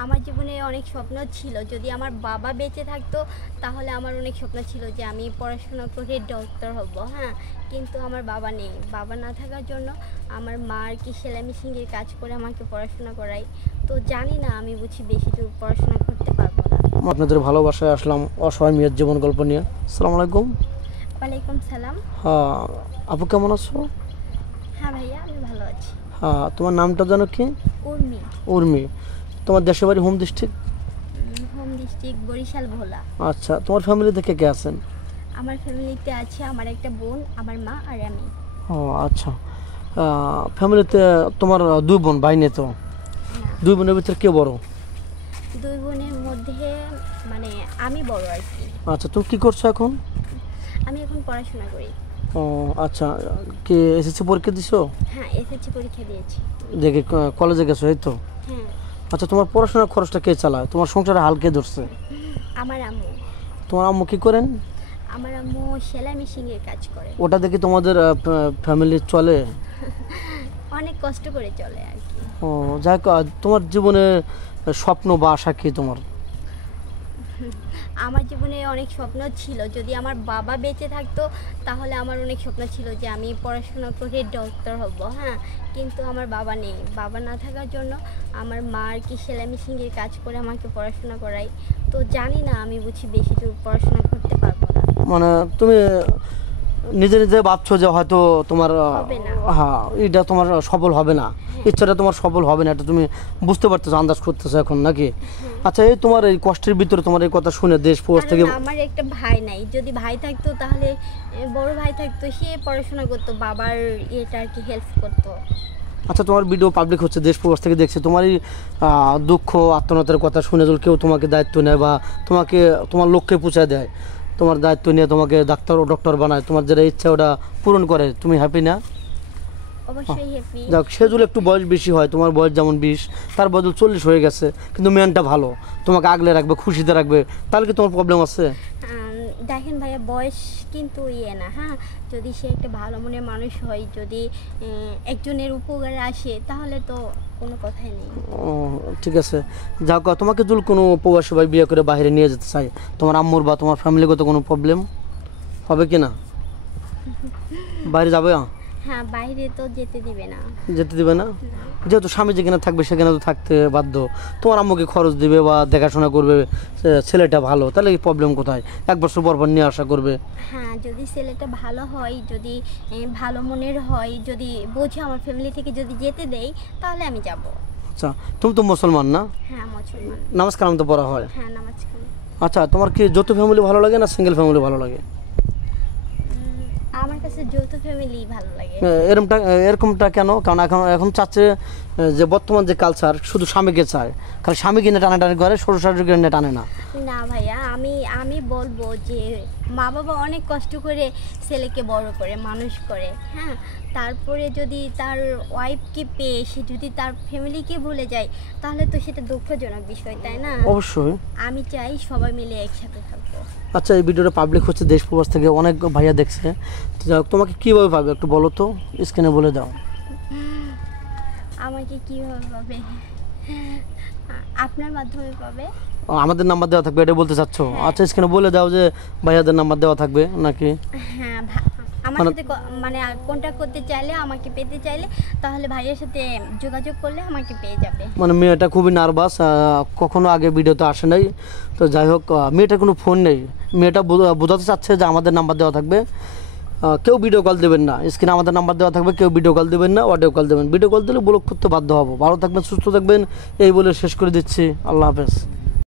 আমার জীবনে অনেক স্বপ্ন ছিল, যদি আমার বাবা বেঁচে থাকতো তাহলে আমার অনেক স্বপ্ন ছিল যে আমি পড়াশোনা করে ডক্টর হব। হ্যাঁ, কিন্তু আমার বাবা নেই। বাবা না থাকার জন্য আমার মা আর কি সেলাই মেশিনের কাজ করে আমাকে পড়াশোনা করায়। তো জানি না, আমি বুঝি বেশি দূর পড়াশোনা করতে পারবো না। আপনাদের ভালোবাসায় আসলাম অসহায় মেয়ের জীবন গল্প নিয়ে। আসসালামু আলাইকুম। ওয়ালাইকুম সালাম। হ্যাঁ, আপু কেমন আছো? হ্যাঁ ভাইয়া, আমি ভালো আছি। হ্যাঁ, তোমার নামটা জানো কি? উর্মি। উর্মি। তোমার দেশের বাড়ি home district? Home district Barishal Bhola. আচ্ছা, তোমার ফ্যামিলি থেকে কে আছেন? আমার ফ্যামিলিতে আছে আমার একটা বোন, আমার মা আর আমি। ও আচ্ছা। ফ্যামিলিতে তোমার দুই বোন, ভাই নেই তো? হ্যাঁ, দুই বোনের ভিতরে কে বড়? দুই বোনের মধ্যে মানে আমি বড় আর কি। আচ্ছা, তুমি কি করছো এখন? আমি এখন পড়াশোনা করি। ও আচ্ছা, কি এসএসসি পরীক্ষা দিছো? হ্যাঁ, এসএসসি পরীক্ষা দিয়েছি। দেখে কলেজে গেছো এই তো? হ্যাঁ, আচ্ছা, তোমার পড়াশোনার খরচটা কে চালায়? তোমার সংসারে হাল কে ধরছে? আমার আম্মু। তোমার আম্মু কি করেন? আমার আম্মু সেলাই মেশিনের কাজ করে। ওটা দেখে তোমাদের ফ্যামিলি চলে? অনেক কষ্ট করে চলে আর কি। ও যাই হোক, তোমার জীবনে স্বপ্ন বা আশা কি তোমার? আমার জীবনে অনেক স্বপ্ন ছিল, যদি আমার বাবা বেঁচে থাকতো তাহলে আমার অনেক স্বপ্ন ছিল যে আমি পড়াশোনা করে ডক্টর হব। হ্যাঁ, কিন্তু আমার বাবা নেই। বাবা না থাকার জন্য আমার মা আর কি সেলাই মেশিনের কাজ করে আমাকে পড়াশোনা করায়। তো জানি না, আমি বুঝি বেশি দূর পড়াশোনা করতে পারবো না। মানে তুমি নিজে নিজে ভাবছো যে হয়তো তোমার হবে না। হ্যাঁ, এটা তোমার সফল হবে না, ইচ্ছাটা তোমার সফল হবে না, এটা তুমি বুঝতে পারতেছো, আন্দাজ করতেছো এখন নাকি? আচ্ছা, এই তোমার এই কষ্টের ভিতরে তোমার এই কথা শুনে দেশ প্রবাস থেকে। কারণ আমার একটা ভাই নাই, যদি ভাই থাকতো তাহলে বড় ভাই থাকতো, সে পড়াশোনা করতো, বাবার এটা আর কি হেল্প করতো। আচ্ছা, তোমার ভিডিও পাবলিক হচ্ছে, দেশ প্রবাস থেকে দেখছে, তোমার এই দুঃখ আত্মনাতার কথা শুনে যদি কেউ তোমাকে দায়িত্ব নেয় বা তোমাকে তোমার লক্ষ্যে পৌঁছায় দেয়, তোমার দায়িত্ব নিয়ে তোমাকে ডাক্তার ও ডক্টর বানায়, তোমার যেটা ইচ্ছা ওটা পূরণ করে, তুমি হ্যাপি না? অবশ্যই হ্যাপি। যাক, সে যদি একটু বয়স বেশি হয়, তোমার বয়স যেমন 20, তার বদল 40 হয়ে গেছে, কিন্তু মেনটা ভালো, তোমাকে আগলে রাখবে, খুশিতে রাখবে, তাহলে কি তোমার প্রবলেম আছে? দেখেন ভাইয়া, বয়স কিন্তু না। হ্যাঁ, যদি সে একটা ভালো মনের মানুষ হয়, যদি একজনের উপকারে আসে, তাহলে তো কোনো কথাই নেই। ও ঠিক আছে। যাক, তোমাকে যদি কোনো প্রবাসী ভাই বিয়ে করে বাইরে নিয়ে যেতে চাই, তোমার আম্মুর বা তোমার ফ্যামিলিগত কোনো প্রবলেম হবে কি না? বাইরে যাবে? হ্যাঁ, বাইরে তো যেতে দিবে না। যেতে দিবে না? যেহেতু স্বামী যেখানে থাকবে সেখানে তো থাকতে বাধ্য। তোমার আম্মুকে খরচ দিবে বা দেখাশোনা করবে, ছেলেটা ভালো, তাহলে এই প্রবলেম কোথায়? 1 বছর পর পর নিয়ে আসা করবে। হ্যাঁ, যদি ছেলেটা ভালো হয়, যদি ভালো মনের হয়, যদি বোঝে আমার ফ্যামিলি থেকে যদি যেতে দেয়, তাহলে আমি যাব। আচ্ছা, তুমি তো মুসলমান না? হ্যাঁ, মুসলমান। নামাজ কালাম তো পড়া হয়। হ্যাঁ, নামাজ কালাম। আচ্ছা, তোমার কি যৌথ ফ্যামিলি ভালো লাগে না সিঙ্গেল ফ্যামিলি ভালো লাগে? আমার কাছে যৌথ ফ্যামিলি ভালো লাগে। এরকমটা কেন? কারণ এখন এখন চাচ্ছে যে বর্তমান যে কালচার শুধু স্বামীকে চায়, খালি স্বামীকে নিয়ে টানাটানি করে, শ্বশুর শাশুড়িকে নিয়ে টানে না। না ভাইয়া, আমি আমি বলবো যে মা বাবা অনেক কষ্ট করে ছেলেকে বড় করে মানুষ করে। হ্যাঁ, তারপরে যদি তার ওয়াইফকে পেয়ে সে যদি তার ফ্যামিলিকে ভুলে যায়, তাহলে তো সেটা দুঃখজনক বিষয়, তাই না? অবশ্যই। আমি চাই সবাই মিলে একসাথে থাকবো। আচ্ছা, এই ভিডিওটা পাবলিক হচ্ছে, দেশ প্রবাস থেকে অনেক ভাইয়া দেখছে, তো যাই হোক, তোমাকে কীভাবে পাবে একটু বলো তো, স্ক্রিনে বলে দাও। আমাকে কিভাবে পাবে? আপনার মাধ্যমে পাবে। আমাদের নাম্বার দেওয়া থাকবে, এটা বলতে চাচ্ছ? হ্যাঁ। আচ্ছা, স্ক্রিনে বলে দাও যে ভাইয়াদের নাম্বার দেওয়া থাকবে নাকি? হ্যাঁ, আমার সাথে মানে কন্ট্যাক্ট করতে চাইলে, আমাকে পেতে চাইলে, তাহলে ভাইয়ের সাথে যোগাযোগ করলে আমাকে পেয়ে যাবে। মানে মেয়েটা খুবই নার্ভাস, কখনো আগে ভিডিওতে আসে নাই, তো যাই হোক, মেয়েটার কোনো ফোন নেই। মেয়েটা বোঝাতে চাচ্ছে যে আমাদের নাম্বার দেওয়া থাকবে, কেউ ভিডিও কল দেবেন না, স্ক্রিনে আমাদের নাম্বার দেওয়া থাকবে, কেউ ভিডিও কল দেবেন না, অডিও কল দেবেন। ভিডিও কল দিলে ব্লক করতে বাধ্য হবো। ভালো থাকবেন, সুস্থ থাকবেন, এই বলে শেষ করে দিচ্ছি। আল্লাহ হাফেজ।